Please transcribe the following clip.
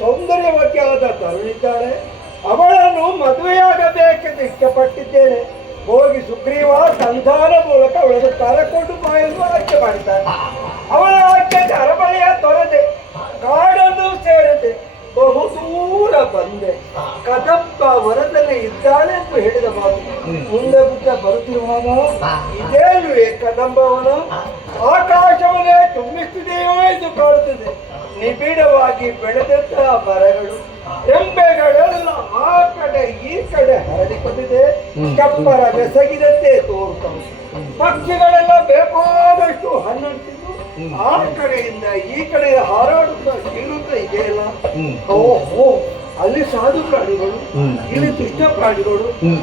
ಸೌಂದರ್ಯವತಿ ಆದ ತರುಣಿದ್ದಾಳೆ. ಅವಳನ್ನು ಮದುವೆಯಾಗಬೇಕೆಂದು ಇಷ್ಟಪಟ್ಟಿದ್ದೇನೆ. ಹೋಗಿ ಸುಗ್ರೀವ ಸಂಧಾನ ಮೂಲಕ ಅವಳನ್ನು ಕರಕೊಂಡು ಬಾಯಲು ಆಯ್ಕೆ ಮಾಡಿದ್ದಾನೆ. ಅವಳ ಆಯ್ಕೆಗೆ ಅರಮನೆಯ ತೊರೆದೆ, ಕಾಡನ್ನು ಸೇರಿದೆ, ಬಹುದೂರ ಬಂದೆ. ಕದಂಬ ವರದಲ್ಲಿ ಇದ್ದಾಳೆ ಎಂದು ಹೇಳಿದ ಮಾತು ಮುಂದೆ ಬುದ್ಧ ಬರುತ್ತಿರುವಾಗ ಇದೇನುವೆ ಕದಂಬವನ ಆಕಾಶವನ್ನೇ ತುಂಬಿಸುತ್ತಿದೆಯೋ ಎಂದು ಕಾಣುತ್ತದೆ. ನಿಬಿಡವಾಗಿ ಬೆಳೆದಂತಹ ಮರಗಳು ರೆಂಬೆಗಳೆಲ್ಲ ಆ ಕಡೆ ಈ ಕಡೆ ಹರಡಿಕೊಂಡಿದೆ. ಕಪ್ಪರ ಬೆಸಗಿದಂತೆ ತೋರುತ್ತವೆ. ಪಕ್ಷಿಗಳೆಲ್ಲ ಬೇಕಾದಷ್ಟು ಹಣ್ಣನ್ನು ತಿಂದು ಆ ಕಡೆಯಿಂದ ಈ ಕಡೆ ಹಾರಾಡುತ್ತಾ ಇರುತ್ತಾ ಇದೆಯಲ್ಲ. ಓಹೋ, ಅಲ್ಲಿ ಸಾಧು ಪ್ರಾಣಿಗಳು, ಇಲ್ಲಿ ದುಷ್ಟ ಪ್ರಾಣಿಗಳು.